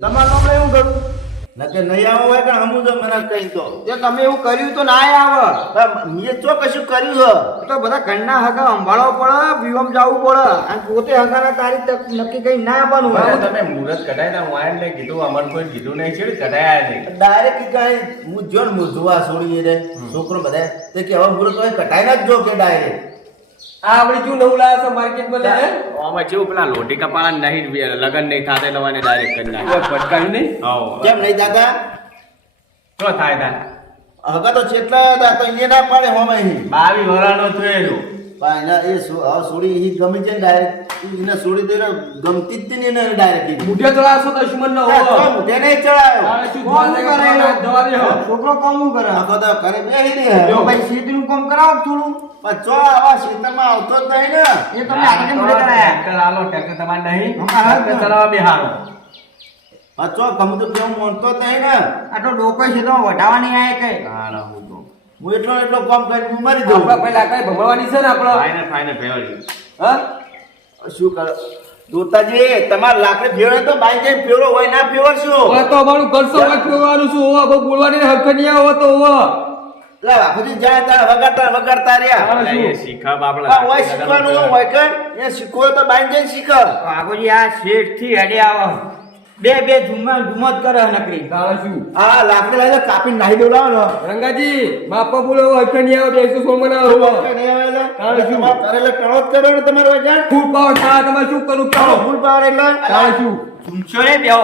તમારું નામ એવું કરું નકે નહીં આવો હોય કે હમું તો મને કહી દો. એ તમે એવું કર્યું તો ના આવે. મેં તો કશું કર્યું છે. તો બધા ઘરના હગા સંભાળવો પડે, વિવામ જવું પડે અને પોતે હગાના તારીખ નક્કી કરી ના આવવાનું હોય. તમે મુહૂર્ત કઢાય હું આને કીધું અમારે કોઈ કીધું નહીં છે કઢાયા નહીં. ડાયરેક્ટ કઈ હું જો ને મૂંઝવા છોડી રે છોકરો બધા તે કે હવે મુરત હોય કટાઈ ના જ જો કે ડાયરેક્ટ આ આપણી શું નવું લાવ્યા છો માર્કેટ માં લઈને? આમાં જેવું પેલા લોટી કપાળા નહીં લગન નહીં થાતે લવાને ડાયરેક્ટ કરી નાખે પટકાયું નહીં. કેમ નહીં દાદા તો થાય થાય હગા તો ચેટલા હતા તો એને ના પાડે હોમ અહીં 22 વરાનો થયેલું. પણ એના એ છોડી એ ગમી છે ને ડાયરેક્ટ એને છોડી દે ગમતી જ નહીં એને ડાયરેક્ટ મુઢે ચડાવશો દુશ્મન નો મુઢે નહીં ચડાયો છોકરો કામ શું કરે? આખો તો ઘરે બેહી રહે જો ભાઈ સીધું કામ કરાવો થોડું. પણ ચો આવા ક્ષેત્રમાં આવતો જ નહીં ને એ તમે આગળ મુઢે કરાયા. ટ્રેક્ટર આલો ટ્રેક્ટર તમારે નહીં અમારે ટ્રેક્ટર ચલાવવા બેહારો. પણ ચો ગમે તો કેવું માનતો જ નહીં ને આટલો ડોકો છે તો વઢાવાની આય કઈ ના ના હું તો હું એટલો કામ કરી હું મરી દઉં આપડા પહેલા કઈ ભગવાનની છે ને આપડે ફાઈને ફેવરી. હા શું કર દોતાજી તમાર લાકડે ફેવરે તો બાઈ જઈ ફેવરો હોય ના ફેવરશો હવે તો અમારું કરશો વાંચવાનું શું હોવા બહુ બોલવાની હક નહીં આવો તો હોવા લા બાપુજી જાય તાર વગાડતા રહ્યા એટલે એ શીખા બાપડા આ હોય શીખવાનું હોય કે એ શીખવો તો બાઈ જઈ શીખ આગોજી આ શેઠ થી હેડે આવો બે ઝુમત કરે નકરી તારે શું આ લાકડી લાગે કાપીને નાહી દેવડાવો ને રંગાજી બાપા બોલો હક નહીં આવો 200 બનાવો નહીં આવેલા તારે શું તારે ટણો જ કર્યો ને તમારો વજાર ફૂલ પાવર થા તમારે શું કરું કરો ફૂલ પાવર એટલે તારે શું ઝુમશો ને બેહો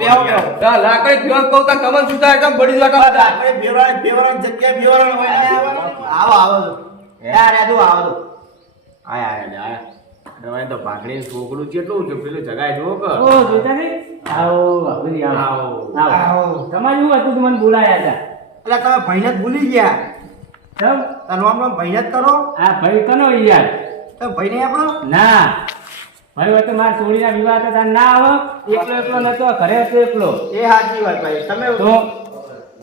બેહો તા લાકડી પીવા કહું તા કમન સુતા એકદમ બડી લાકા લાકડી ફેવરાની જગ્યાએ ફેવરાની હોય ને આવો યાર આ આવો આયા દવાઈ તો પાઘડી છોકરું કેટલું છે પેલું જગાય જો કે ઓ જોતા ને આવો બાપુજી આવો આવો તમારે શું હતું તમને બોલાયા હતા એટલે તમે ભાઈને જ ભૂલી ગયા ચમ તારું આમ ભાઈને જ કરો આ ભાઈ કનો યાર તો ભાઈને આપણો ના ભાઈ હોય તો મારા છોડીના વિવાહ હતા ના આવો એકલો નતો ઘરે હતો એકલો એ સાચી વાત ભાઈ તમે તો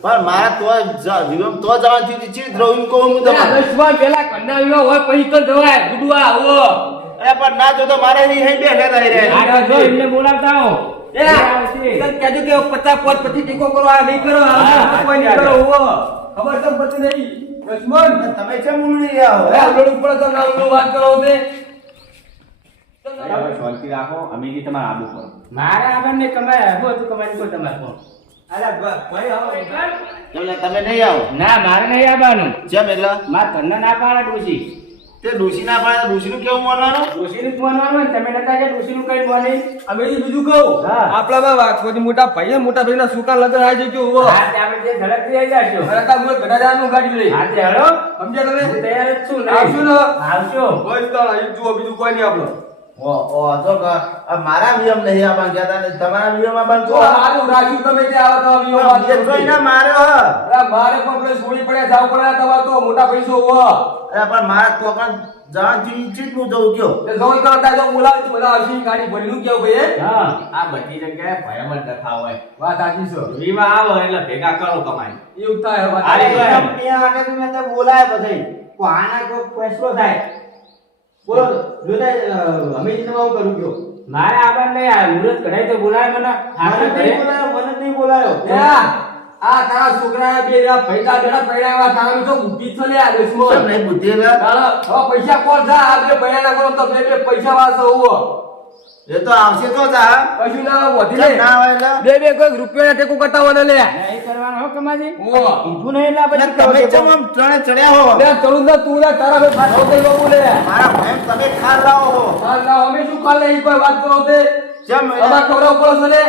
પણ મારા તો વિવમ તો જવાનું થયું ચીજ રહું કહું હું તમને 10 વાર પેલા કન્ના વિવાહ હોય પછી તો જવાય ગુડવા આવો અરે પણ ના જો તો મારે નહીં હઈ બેઠા રહી રહ્યા આ જો એમને બોલાવતા આવો એ કહેજો કે 50 પોત પછી ટીકો કરો આ નહીં કરો આ કોઈ નહીં કરો હોવો ખબર તો પડતી નહીં દુશ્મન તમે કેમ ઉલડી રહ્યા હો અરે આવડું પડે તો નામનું વાત કરો તે હવે શાંતિ રાખો અમીજી તમારે આબુ પર મારા આગળને કમાય આવો તો કમાઈ કોઈ તમારે કોણ અરે ભાઈ આવો એટલે તમે નહીં આવો ના મારે નહીં આવવાનું જેમ એટલે મારા ઘરના ના પાડે ડોસી તે ડોસી ના પાડે ડોસીનું કેવું માનવાનું ડોસીનું જ માનવાનું ને તમે નતા કે ડોસીનું કઈ માને અમે બીજું કહું હા. આપણા વાત કોઈ મોટા ભાઈ મોટા ભાઈના સુકા લગન આવી જજો હોવો હા તે આપણે જે ઝડપથી આવી જશો અરે તા મુએ ગડાજાનું ગાડી લઈ હા તે હળો સમજ્યા તમે હું તૈયાર જ છું ને આવશું ને? આવશો કોઈ તો અહીં જુઓ બીજું કોઈ નહીં આપણો ઓ તો મારા નિયમ નહીં આવવાનું કહેતા ને તમારા નિયમમાં બંધ તો હારું રાખ્યું તમે જે આવો તો વિયો વાત કોઈ ના માર્યો હ અરે મારે પણ પેલે છોડી પડ્યા જાવ પડ્યા તમાર તો મોટા પૈસો હોવો અરે પણ મારા તો પણ જવાનું થયું ઈચ્છિત હું જઉં ગયો તે જોઈ કરતા જો બોલાવે તો બધા આવશે ગાડી ભરેલું કેવું ભાઈ હા આ બધી જગ્યાએ ભયમત દખા હોય વાત સાચી છે વિવાહ આવો એટલે ભેગા કરો કમાઈ એવું થાય હવે આ રીતે વાત. ત્યાં આગળ મેં તે બોલાય બધાય આના કોઈ ફેસલો થાય બોલો જોતા અમે જ હું કરું ગયો મારે આગળ નહીં આ મુહૂર્ત કઢાઈ તો બોલાય મને આપણે ઘરે મને નહીં બોલાયો આ તારા છોકરા બે પૈસા જણા પૈણાવા તારું તો બુદ્ધિ છે લે આ કેમ દુશ્મન નહીં બુદ્ધિ લે હવે પૈસા કોણ જા આ બે પૈણા કરો તો બે પૈસા વાળો હોવો એ તો આવશે તો જા કશું ના વધી કેમ લે ના આવે લે બે કોઈ રૂપિયા ટેકો કરતા હોય ને લે નહીં કરવાનું હો કમાજી ઓ કીધું નહીં એટલે એટલે પછી તમે ચમ આમ ત્રણે ચડ્યા હો લે ચલું ના તું લે તારા બે ભાષો દઈ બાબુ લે મારા ભાઈ તમે ખાર લાવો હો હાલ ના અમે શું કાલે ઈ કોઈ વાત કરો તે જેમ અમાર ખવડાવ પડે છે લે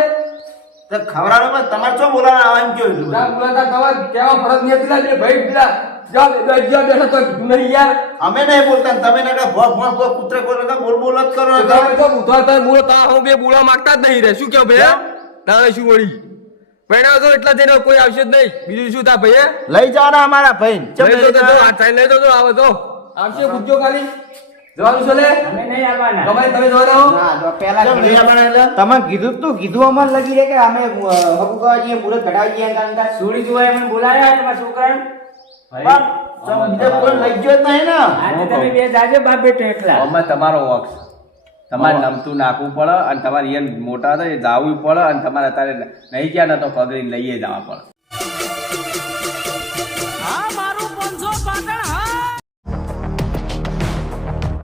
તે ખવડાવો પણ તમારે શું બોલાવા આવે એમ કેવું ના બોલાતા તમાર કેવા ફરજ નહીં હતી લે ભાઈ પેલા જા બેઠા તો કીધું નહીં યાર અમે નહીં બોલતા ને તમે ને ભોગ ભોગ ભોગ કૂતરે બોલે કે બોલ બોલ જ કરો ને તમે તો ઉઠવા તો બોલો તા હું બે બોલવા માંગતા જ નહીં રે શું કેવું ભાઈ તારે શું વળી પૈણા તો એટલા જઈને કોઈ આવશે જ નહીં બીજું શું તા ભાઈ લઈ જાઓ ને અમારા ભાઈ લઈ તો આ ચાઈ લઈ તો આવે તો આવશે પૂછજો ખાલી જવાનું છે લે અમે નહીં આવવાના કમાઈ તમે જવાના હો ના જો પહેલા નહીં આવવાના એટલે તમે કીધું તું કીધું અમને લગી રે કે અમે હકુકા જઈએ મુરત કઢાવી જઈએ કારણ કે છોડી જોવાય મને બોલાયા તમારા છોકરાને પણ બીજે કોઈ લઈ ગયો જ નહીં ને આજે તમે બે જાજો બાપ બેટો એકલા આમાં તમારો વોક તમારે નમતું નાખવું પડે અને તમારે અહીંયા મોટા હતા એ જાવું પડે અને તમારે અત્યારે નહીં ગયા ને તો પગડી લઈએ જવા પડે